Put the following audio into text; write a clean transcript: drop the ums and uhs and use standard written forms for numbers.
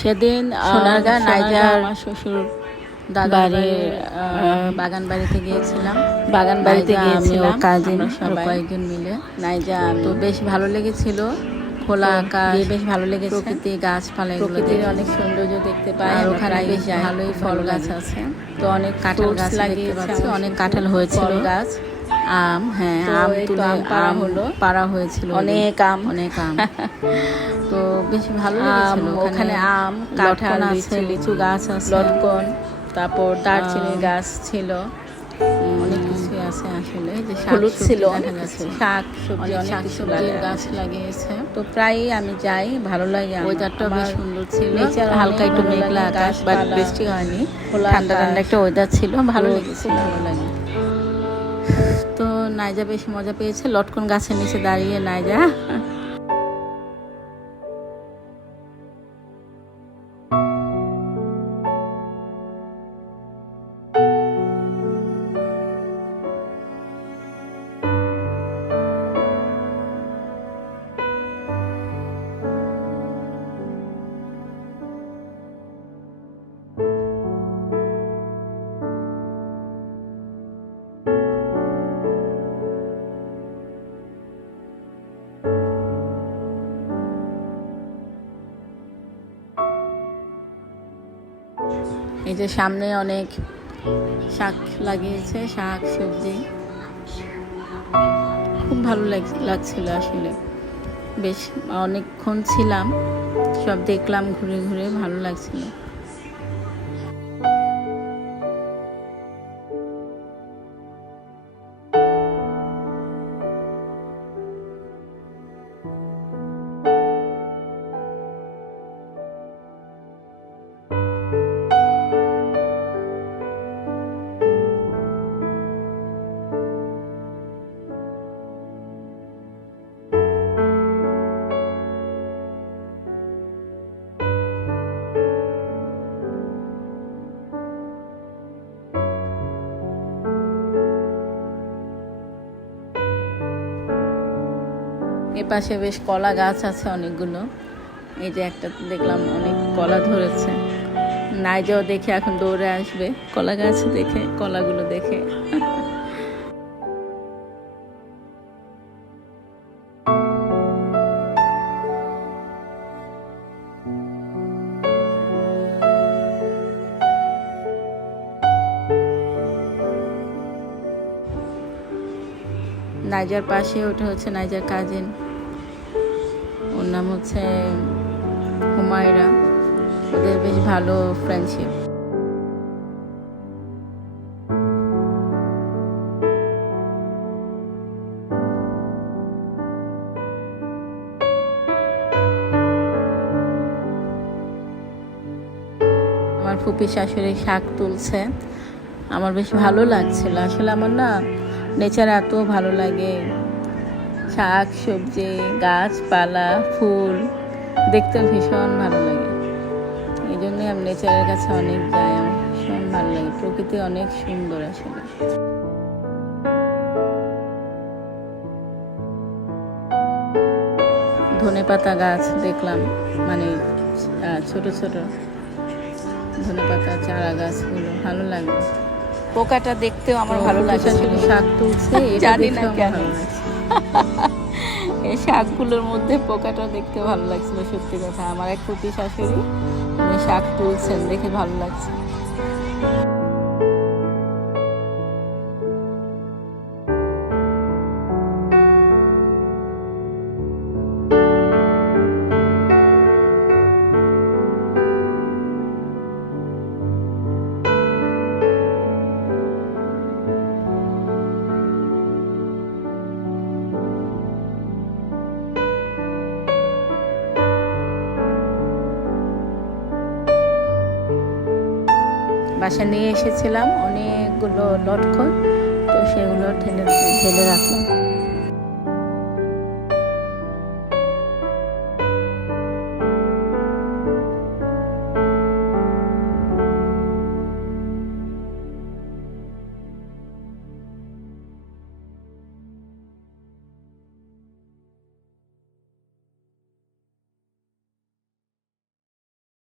সেদিন সোনারগাঁ নাইজা আমার শ্বশুর বাড়ির বাগান বাড়িতে গিয়েছিলাম। বাগান বাড়িতে গিয়েছিলাম কাজিন সবাই কয়েকজন মিলে। নাইজা তো বেশ ভালো লেগেছিল। খোলা আকাশ, বেশ ভালো লেগেছে। প্রকৃতি, গাছপালা, প্রকৃতির অনেক সৌন্দর্য দেখতে পাই। আর ওখানে বেশ ভালোই ফল গাছ আছে। তো অনেক কাঁঠাল গাছ দেখতে পাচ্ছি, অনেক কাঁঠাল হয়েছিল। গাছ, আম, হ্যাঁ আম তুলে আম পাড়া হয়েছিল, অনেক আম। তো বেশ ভালো লেগেছিল। ওখানে আম, কাঁঠাল লটকন আছে, লিচু গাছ আছে, লটকন, তারপর দারচিনির গাছ ছিল, অনেক কিছুই আছে আসলে। যে হলুদ ছিল, দেখা যাচ্ছে, শাক সবজি, অনেক শাক কিছু সবজির গাছ লাগিয়েছে। তো প্রায়ই আমি যাই, ভালো লাগে। ওয়েদারটা বেশ সুন্দর ছিল, হালকা একটু মেঘলা আকাশ, বাট বৃষ্টি হয়নি, ঠান্ডা ঠান্ডা একটা ওয়েদার ছিল, ভালো লেগেছিল, ভালো লাগে। তো নাইজা বেশ মজা পেয়েছে লটকন গাছের নিচে দাঁড়িয়ে। নাইজা এই যে সামনে অনেক শাক লাগিয়েছে, শাক সবজি, খুব ভালো লাগছিল আসলে। বেশ অনেকক্ষণ ছিলাম, সব দেখলাম ঘুরে ঘুরে, ভালো লাগছিল। এপাশে বেশ কলা গাছ আছে অনেকগুলো। এই যে একটা দেখলাম অনেক কলা ধরেছে। নাইজাও দেখে এখন দৌড়ে আসবে কলা গাছ দেখে, কলাগুলো দেখে। নাইজার পাশে ওটা হচ্ছে নাইজার কাজিন, ওর নাম হচ্ছে হুমায়রা। ওদের বেশ ভালো ফ্রেন্ডশিপ। আমার ফুপি শাশুড়ি শাক তুলছে, আমার বেশ ভালো লাগছিল আসলে। আমার না নেচার এত ভালো লাগে, শাক সবজি, গাছপালা, ফুল দেখতে ভীষণ ভালো লাগে। এই জন্যই আমি নেচারের কাছে অনেক যাই, আমার ভীষণ ভালো লাগে। প্রকৃতি অনেক সুন্দর আসলে। ধনেপাতা গাছ দেখলাম, মানে ছোট ছোট ধনেপাতা চারা গাছগুলো ভালো লাগলো। পোকাটা দেখতেও আমার ভালো লাগছে। শাক তুলছে, জানি না কেন ভালো লাগছে। এই শাকগুলোর মধ্যে পোকাটা দেখতে ভালো লাগছিল। সত্যি কথা, আমার এক ফুপি শাশুড়ি উনি শাক তুলছেন, দেখে ভালো লাগছে। বাসা নিয়ে এসেছিলাম অনেকগুলো লটকন, তো সেগুলো ঢেলে রাখলাম।